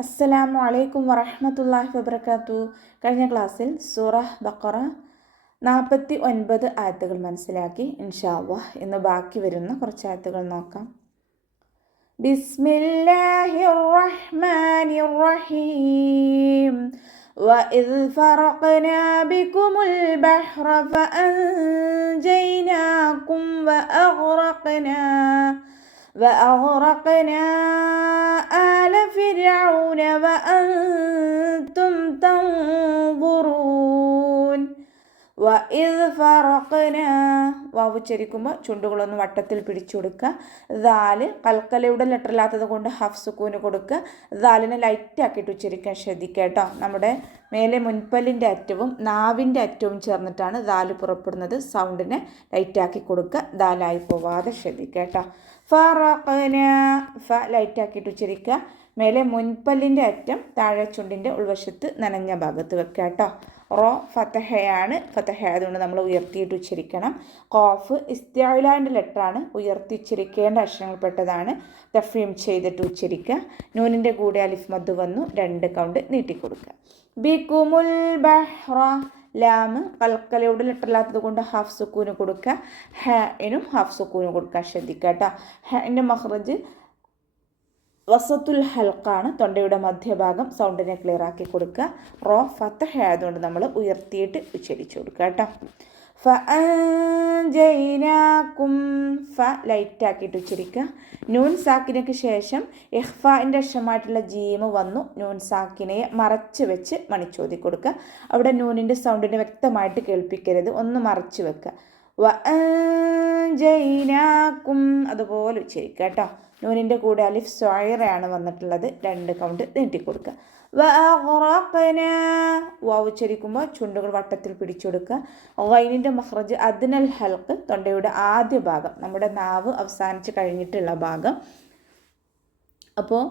അസ്സലാമു അലൈക്കും വറഹ്മത്തുള്ളാഹി വബറകാതുഹു. കഴിഞ്ഞ ക്ലാസ്സിൽ സൂറ ബഖറ 49 ആയത്തുകൾ മനസ്സിലാക്കി. ഇൻഷാ അല്ലാഹ് ഇന്ന് ബാക്കി വരുന്ന കുറച്ച് ആയത്തുകൾ നോക്കാം. ബിസ്മില്ലാഹിർ റഹ്മാനിർ റഹീം. وإذ فرقنا بكم البحر فأنجيناكم وأغرقنا آل فرعون وأنتم تنظرون. وإذ فرقنا വാവ് ഉച്ചരിക്കുമ്പോൾ ചുണ്ടുകളൊന്ന് വട്ടത്തിൽ പിടിച്ചു കൊടുക്കുക. ദാല് കൽക്കലയുടെ ലെറ്ററില്ലാത്തത് കൊണ്ട് ഹാഫ് സുക്കൂന് കൊടുക്കുക. ദാലിനെ ലൈറ്റ് ആക്കിയിട്ട് ഉച്ചരിക്കാൻ ശ്രദ്ധിക്കുക കേട്ടോ. നമ്മുടെ മേലെ മുൻപല്ലിൻ്റെ അറ്റവും നാവിൻ്റെ അറ്റവും ചേർന്നിട്ടാണ് ദാല് പുറപ്പെടുന്നത്. സൗണ്ടിനെ ലൈറ്റാക്കി കൊടുക്കുക, ദാലായി പോവാതെ ശ്രദ്ധിക്കുക കേട്ടോ. ഫറഖന ഫ ലൈറ്റാക്കിയിട്ട് ഉച്ചരിക്കുക. മേലെ മുൻപല്ലിൻ്റെ അറ്റം താഴെ ചുണ്ടിൻ്റെ ഉൾവശത്ത് നനഞ്ഞ ഭാഗത്ത് വെക്കുക കേട്ടോ. റോ ഫതഹയാണ്, ഫതഹ അതുകൊണ്ട് നമ്മൾ ഉയർത്തിയിട്ട് ഉച്ചരിക്കണം. ഖാഫ് ഇസ്തിഅലാൻ്റെ ലെറ്ററാണ്, ഉയർത്തി ഉച്ചരിക്കേണ്ട അക്ഷരങ്ങൾപ്പെട്ടതാണ്. തഫ്രീം ചെയ്തിട്ട് ഉച്ചരിക്കുക. നൂനിൻ്റെ കൂടെ അലിഫ് മദ് വന്നു, 2 കൗണ്ട് നീട്ടിക്കൊടുക്കുക. ബികുമുൽ ബഹ്റ ലാമ് കൽക്കലയുടെ ലെറ്ററില്ലാത്തത് കൊണ്ട് ഹാഫ് സുക്കൂന് കൊടുക്കുക. ഹനും ഹാഫ് സുക്കൂന് കൊടുക്കുക, ശ്രദ്ധിക്കുക കേട്ടോ. ഹൻ്റെ മഖ്റജ് വസത്തുൽ ഹൽക്കാണ്, തൊണ്ടയുടെ മധ്യഭാഗം. സൗണ്ടിനെ ക്ലിയർ ആക്കി കൊടുക്കുക. റോ ഫതഹ ആയതുകൊണ്ട് നമ്മൾ ഉയർത്തിയിട്ട് ഉച്ചരിച്ചു കൊടുക്കുക കേട്ടോ. ഫഅൻജൈനാകും ഫ ലൈറ്റ് ആക്കിയിട്ട് ഉച്ചരിക്കുക. നൂൻ സാക്കിനയ്ക്ക് ശേഷം ഇഖ്ഫാൻ്റെ അക്ഷരമായിട്ടുള്ള ജീമ് വന്നു. നൂൻ സാക്കിനയെ മറച്ച് വെച്ച് മണിച്ചോതി കൊടുക്കുക. അവിടെ നൂനിൻ്റെ സൗണ്ടിനെ വ്യക്തമായിട്ട് കേൾപ്പിക്കരുത്, ഒന്ന് മറച്ച് വെക്കുക. വഅൻജൈനാകും അതുപോലെ ഉച്ചരിക്കുക കേട്ടോ. നൂനിൻ്റെ കൂടെ അലിഫ് സ്വായിറയാണ് വന്നിട്ടുള്ളത്, 2 കൗണ്ട് നീട്ടിക്കൊടുക്കുക. വഅഗ്റഖന വാവ് ഉച്ചരിക്കുമ്പോൾ ചുണ്ടുകൾ വട്ടത്തിൽ പിടിച്ചെടുക്കുക. ഗൈനിൻ്റെ മഖ്റജ് അദ്നൽ ഹൽക്ക്, തൊണ്ടയുടെ ആദ്യ ഭാഗം, നമ്മുടെ നാവ് അവസാനിച്ച് കഴിഞ്ഞിട്ടുള്ള ഭാഗം. അപ്പോൾ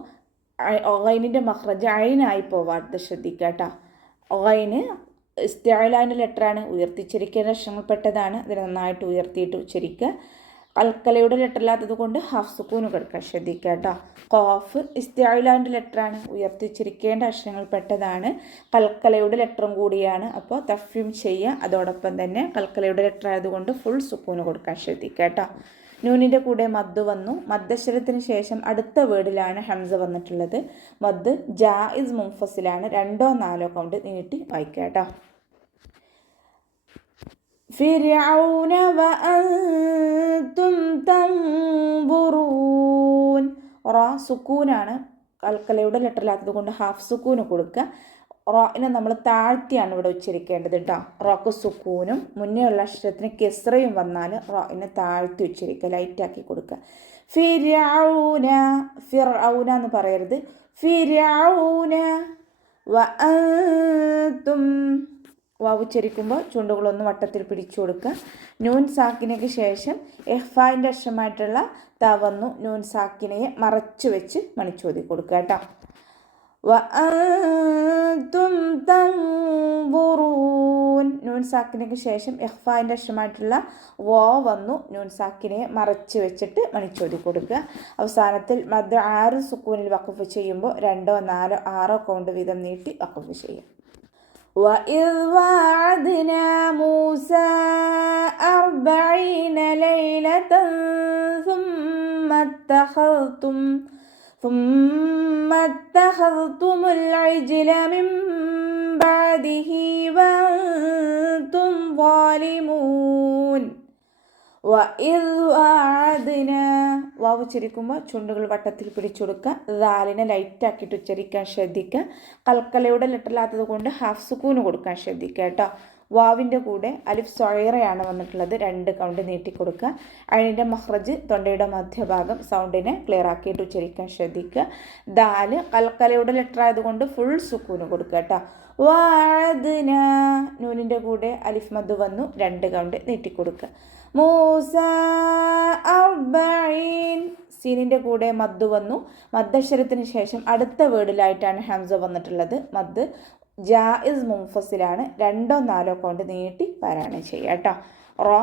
ഗൈനിൻ്റെ മഖ്റജ് ഐനായി പോവാത്ത ശ്രദ്ധിക്കുക കേട്ടോ. ഗൈന് ഇസ്തിഅലാൻ്റെ ലെറ്ററാണ്, ഉയർത്തിച്ചരിക്കേണ്ട അക്ഷരങ്ങൾപ്പെട്ടതാണ്. അതിന് നന്നായിട്ട് ഉയർത്തിയിട്ട് ഉച്ചരിക്കുക. കൽക്കലയുടെ ലെറ്ററില്ലാത്തത് കൊണ്ട് ഹാഫ് സുക്കൂന് കൊടുക്കുക, ശ്രദ്ധിക്കുക കേട്ടോ. ഖാഫ് ഇസ്തിഅലാൻ്റെ ലെറ്ററാണ്, ഉയർത്തിച്ചിരിക്കേണ്ട അക്ഷരങ്ങൾപ്പെട്ടതാണ്. കൽക്കലയുടെ ലെറ്ററും കൂടിയാണ്, അപ്പോൾ തഫ്രീം ചെയ്യുക. അതോടൊപ്പം തന്നെ കൽക്കലയുടെ ലെറ്റർ ആയതുകൊണ്ട് ഫുൾ സുക്കൂന് കൊടുക്കാൻ ശ്രദ്ധിക്കുക കേട്ടോ. നൂനിൻ്റെ കൂടെ മദ് വന്നു. മദ്ദക്ഷരത്തിന് ശേഷം അടുത്ത വേർഡിലാണ് ഹംസ വന്നിട്ടുള്ളത്. മദ് ജായിസ് മുൻഫസിലാണ്, 2 4 കൗണ്ട് നീട്ടി വായിക്കുക കേട്ടോ. ഫിർഔന വഅൻതും തൻദുറൂൻ. റ സുക്കൂനാണ്, കൽക്കലയുടെ ലെറ്ററില്ലാത്തത് കൊണ്ട് ഹാഫ് സുക്കൂന് കൊടുക്കുക. റോയിനെ നമ്മൾ താഴ്ത്തിയാണ് ഇവിടെ ഉച്ചരിക്കേണ്ടത് കേട്ടോ. റോക്ക് സുക്കൂനും മുന്നേ ഉള്ള അക്ഷരത്തിന് കെസ്റയും വന്നാൽ റോയിനെ താഴ്ത്തി ഉച്ചരിക്കുക, ലൈറ്റാക്കി കൊടുക്കുക. ഫിർഔന ഫിർഔന എന്ന് പറയരുത്, ഫിർഔന വഅൻതും വാവ് ഉച്ചരിക്കുമ്പോൾ ചുണ്ടുകളൊന്ന് വട്ടത്തിൽ പിടിച്ചു കൊടുക്കുക. നൂൻ സാക്കിനയ്ക്ക് ശേഷം ഇഖ്ഫാൻ്റെ അക്ഷരമായിട്ടുള്ള ത വന്നു. നൂൻ സാക്കിനയെ മറച്ചു വെച്ച് മണിച്ചോതി കൊടുക്കുക കേട്ടോ. വഅൻതും തൻദുറൂൻ നൂൻ സാക്കിനയ്ക്ക് ശേഷം ഇഖ്ഫാൻ്റെ അക്ഷരമായിട്ടുള്ള വോ വന്നു. നൂൻ സാക്കിനയെ മറച്ച് വെച്ചിട്ട് മണിച്ചോതി കൊടുക്കുക. അവസാനത്തിൽ മദ് 6 സുക്കൂനിൽ വഖഫ് ചെയ്യുമ്പോൾ 2 4 6 കൗണ്ട് വീതം നീട്ടി വഖഫ് ചെയ്യും. وَإِذْ وَعَدْنَا مُوسَى 40 لَيْلَةً ثُمَّ اتَّخَذْتُمُ الْعِجْلَ مِنْ بَعْدِهِ وَأَنْتُمْ ظَالِمُونَ. وَإِذْ وَعَدْنَا വാവ് ഉച്ചരിക്കുമ്പോൾ ചുണ്ടുകൾ വട്ടത്തിൽ പിടിച്ചെടുക്കുക. ദാലിനെ ലൈറ്റാക്കിയിട്ട് ഉച്ചരിക്കാൻ ശ്രദ്ധിക്കുക. കൽക്കലയുടെ ലെറ്ററില്ലാത്തത് കൊണ്ട് ഹാഫ് സുക്കൂന് കൊടുക്കാൻ ശ്രദ്ധിക്കുക കേട്ടോ. വാവിൻ്റെ കൂടെ അലിഫ് സ്വായിറയാണ് വന്നിട്ടുള്ളത്, 2 കൗണ്ട് നീട്ടിക്കൊടുക്കുക. ഐനിൻ്റെ മഖ്റജ് തൊണ്ടയുടെ മധ്യഭാഗം, സൗണ്ടിനെ ക്ലിയർ ആക്കിയിട്ട് ഉച്ചരിക്കാൻ ശ്രദ്ധിക്കുക. ദാല് കൽക്കലയുടെ ലെറ്റർ ആയതുകൊണ്ട് ഫുൾ സുക്കൂന് കൊടുക്കുക കേട്ടോ. വഅദ്ന നൂനിൻ്റെ കൂടെ അലിഫ് മദ് വന്നു, 2 കൗണ്ട് നീട്ടിക്കൊടുക്കുക. മൂസ 40 സീനിൻ്റെ കൂടെ മദ് വന്നു. മദ്ദക്ഷരത്തിന് ശേഷം അടുത്ത വേർഡിലായിട്ടാണ് ഹംസ വന്നിട്ടുള്ളത്. മദ് ജായിസ് മുൻഫസിലാണ്, 2 4 കൗണ്ട് നീട്ടി പാരായണം ചെയ്യുക കേട്ടോ. റോ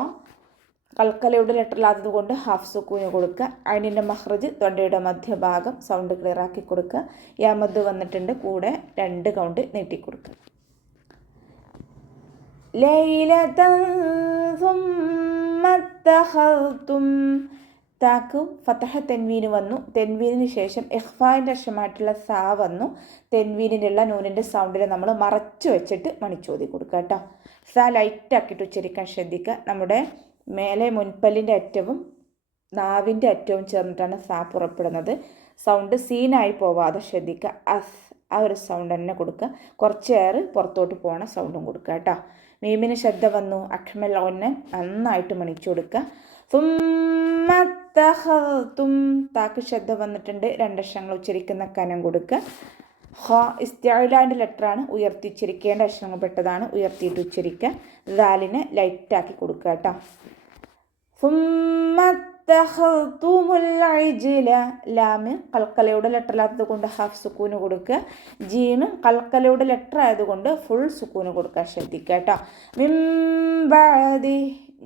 കൽക്കലയുടെ ലെറ്ററിലാത്തത് കൊണ്ട് ഹാഫ് സുക്കൂന് കൊടുക്കുക. ഐനിൻ്റെ മഹ്റജ് തൊണ്ടയുടെ മധ്യഭാഗം സൗണ്ട് ക്ലിയർ ആക്കി കൊടുക്കുക. യാമദ് വന്നിട്ടുണ്ട്, കൂടെ 2 കൗണ്ട് നീട്ടിക്കൊടുക്കുക. ലൈലതൻ സുമ്മ തഖൽതും, താക്ക് ഫതഹ തെൻവീന് വന്നു. തെൻവീനിന് ശേഷം ഇഖ്ഫാൻ്റെ അക്ഷരമായിട്ടുള്ള സാ വന്നു. തെൻവീനിലുള്ള നൂനിൻ്റെ സൗണ്ടിനെ നമ്മൾ മറച്ചു വെച്ചിട്ട് മണിച്ചോതി കൊടുക്കുക കേട്ടോ. സാ ലൈറ്റാക്കിയിട്ട് ഉച്ചരിക്കാൻ ശ്രദ്ധിക്കുക. നമ്മുടെ മേലെ മുൻപല്ലിൻ്റെ അറ്റവും നാവിൻ്റെ അറ്റവും ചേർന്നിട്ടാണ് സാ പുറപ്പെടുന്നത്. സൗണ്ട് സീനായി പോവാതെ ശ്രദ്ധിക്കുക. അസ് ആ ഒരു സൗണ്ട് തന്നെ കൊടുക്കുക. കുറച്ച് എയർ പുറത്തോട്ട് പോകണ സൗണ്ടും കൊടുക്കുക കേട്ടോ. മീമിന് ശബ്ദ വന്നു. അക്മൽ ഒന്നെ നന്നായിട്ട് മണിച്ചു കൊടുക്കുക. സുമ്മ തഖൽതും, താക്ക് ശബ്ദ വന്നിട്ടുണ്ട്. 2 അക്ഷരങ്ങൾ ഉച്ചരിക്കുന്ന കനം കൊടുക്കുക. ഹ ഇസ്തിഅലാൻ്റെ ലെറ്ററാണ്, ഉയർത്തി ഉച്ചരിക്കേണ്ട അക്ഷരങ്ങൾ പെട്ടതാണ്, ഉയർത്തിയിട്ട് ഉച്ചരിക്കുക. ദാലിനെ ലൈറ്റാക്കി കൊടുക്കുക കേട്ടോ. സുമ്മ തഖൽതുമുൽ ഇജ്ല, ലാമ് കൽക്കലയുടെ ലെറ്ററിലാത്തത് കൊണ്ട് ഹാഫ് സുക്കൂന് കൊടുക്കുക. ജീമ് കൽക്കലയുടെ ലെറ്റർ ആയതുകൊണ്ട് ഫുൾ സുക്കൂന് കൊടുക്കുക, ശ്രദ്ധിക്കുക കേട്ടോ. മിൻ ബഅദി,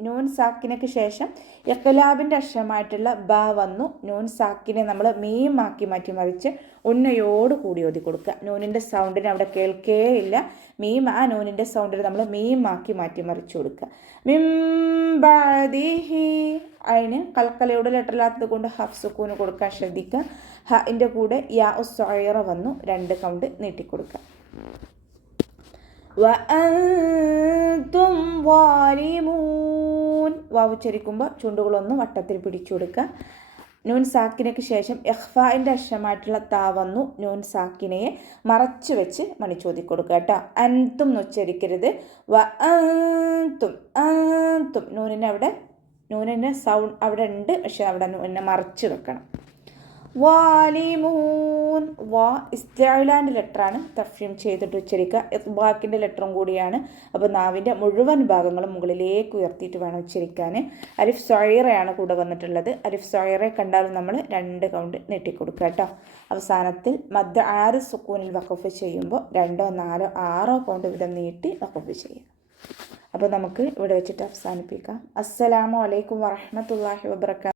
നൂൻ സാക്കിനക്ക് ശേഷം ഇഖ്ലാബിൻ്റെ അക്ഷരമായിട്ടുള്ള ബ വന്നു. നൂൻ സാക്കിനെ നമ്മൾ മീമാക്കി മാറ്റി മറിച്ച് ഉന്നയോട് കൂടി ഓതി കൊടുക്കുക. നൂനിൻ്റെ സൗണ്ടിന് അവിടെ കേൾക്കേ ഇല്ല. മീം ആ നൂനിൻ്റെ സൗണ്ടിന് നമ്മൾ മീമാക്കി മാറ്റി മറിച്ച് കൊടുക്കുക. മിൻ ബഅദിഹി, അതിന് കൽക്കലയുടെ ലെറ്ററിലാത്തത് കൊണ്ട് ഹാഫ് സുക്കൂന് കൊടുക്കാൻ ശ്രദ്ധിക്കുക. ഹൻ്റെ കൂടെ യാ ഉസ്സൈറ വന്നു. 2 കൗണ്ട് നീട്ടിക്കൊടുക്കുക. വഅൻതും ളാലിമൂൻ, വാവ് ഉച്ചരിക്കുമ്പോൾ ചുണ്ടുകളൊന്ന് വട്ടത്തിൽ പിടിച്ചു കൊടുക്കുക. നൂൻ സാക്കിനക്ക് ശേഷം ഇഖ്ഫാൻ്റെ അക്ഷരമായിട്ടുള്ള താ വന്നു. നൂൻ സാക്കിനയെ മറച്ചു വെച്ച് മണിച്ചോതി കൊടുക്കുക കേട്ടോ. അൻതും എന്ന് ഉച്ചരിക്കരുത്. വഅൻതും, അൻതും നൂനിൻ്റെ സൗണ്ട് അവിടെ ഉണ്ട്, പക്ഷെ അവിടെ നൂനെ മറച്ച് വെക്കണം. വാലിമൂൻ, വാ ഇസ്തിഅലാൻ്റെ ലെറ്ററാണ്, തഫ്ഹീം ചെയ്തിട്ട് ഉച്ചരിക്കുക. ഇത്ബാക്കിൻ്റെ ലെറ്ററും കൂടിയാണ്. അപ്പോൾ നാവിൻ്റെ മുഴുവൻ ഭാഗങ്ങളും മുകളിലേക്ക് ഉയർത്തിയിട്ട് വേണം ഉച്ചരിക്കാൻ. അലിഫ് സൊയറയാണ് കൂടെ വന്നിട്ടുള്ളത്. അലിഫ് സൊയറെ കണ്ടാലും നമ്മൾ 2 കൗണ്ട് നീട്ടിക്കൊടുക്കുക കേട്ടോ. അവസാനത്തിൽ മദ് 6 സുക്കൂനിൽ വഖഫ് ചെയ്യുമ്പോൾ 2, 4, 6 കൗണ്ട് വീതം നീട്ടി വഖഫ് ചെയ്യുക. അപ്പോൾ നമുക്ക് ഇവിടെ വെച്ചിട്ട് അവസാനിപ്പിക്കാം. അസ്സലാമു അലൈക്കും വറഹ്മത്തുള്ളാഹി വബറകാതുഹു.